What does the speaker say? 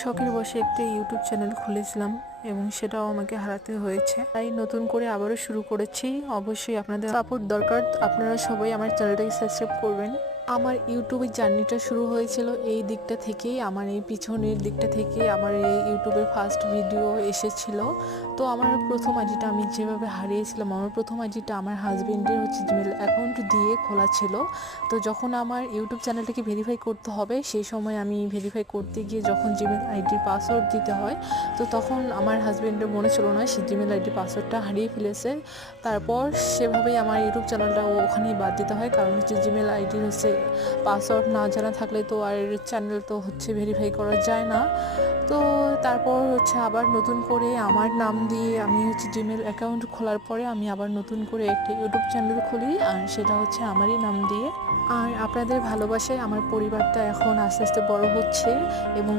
শখের বশে একটা ইউটিউব চ্যানেল খুলেছিলাম এবং সেটাও আমাকে হারাতে হয়েছে, তাই নতুন করে আবারও শুরু করেছি। অবশ্যই আপনাদের সাপোর্ট দরকার, আপনারা সবাই আমার চ্যানেলটাকে সাবস্ক্রাইব করবেন। আমার ইউটিউবের জার্নিটা শুরু হয়েছিল এই দিকটা থেকেই, আমার এই পিছনের দিকটা থেকে আমার এই ইউটিউবের ফার্স্ট ভিডিও এসেছিল। তো আমার প্রথম আইডিটা আমি যেভাবে হারিয়েছিলাম, আমার প্রথম আইডিটা আমার হাজবেন্ডের জিমেল অ্যাকাউন্ট দিয়ে খোলা ছিল। তো যখন আমার ইউটিউব চ্যানেলটাকে ভেরিফাই করতে হবে, সেই সময় আমি ভেরিফাই করতে গিয়ে যখন জিমেল আইডির পাসওয়ার্ড দিতে হয়, তো তখন আমার হাজবেন্ডের মনে ছিল না, সে জিমেল আইডির পাসওয়ার্ডটা হারিয়ে ফেলেছে। তারপর সেভাবেই আমার ইউটিউব চ্যানেলটা ওখানেই বাদ দিতে হয়, কারণ জিমেল আইডি পাসওয়ার্ড না জানা থাকলে তো আর চ্যানেল তো ভেরিফাই করা যায় না। তো তারপর আবার নতুন করে আমার নাম দিয়ে আমি জিমেল অ্যাকাউন্ট খোলার পরে আমি আবার নতুন করে একটা ইউটিউব চ্যানেল খুলি, আর সেটা আমারই নাম দিয়ে। আর আপনাদের ভালোবাসায় আমার পরিবারটা এখন আস্তে আস্তে বড় হচ্ছে এবং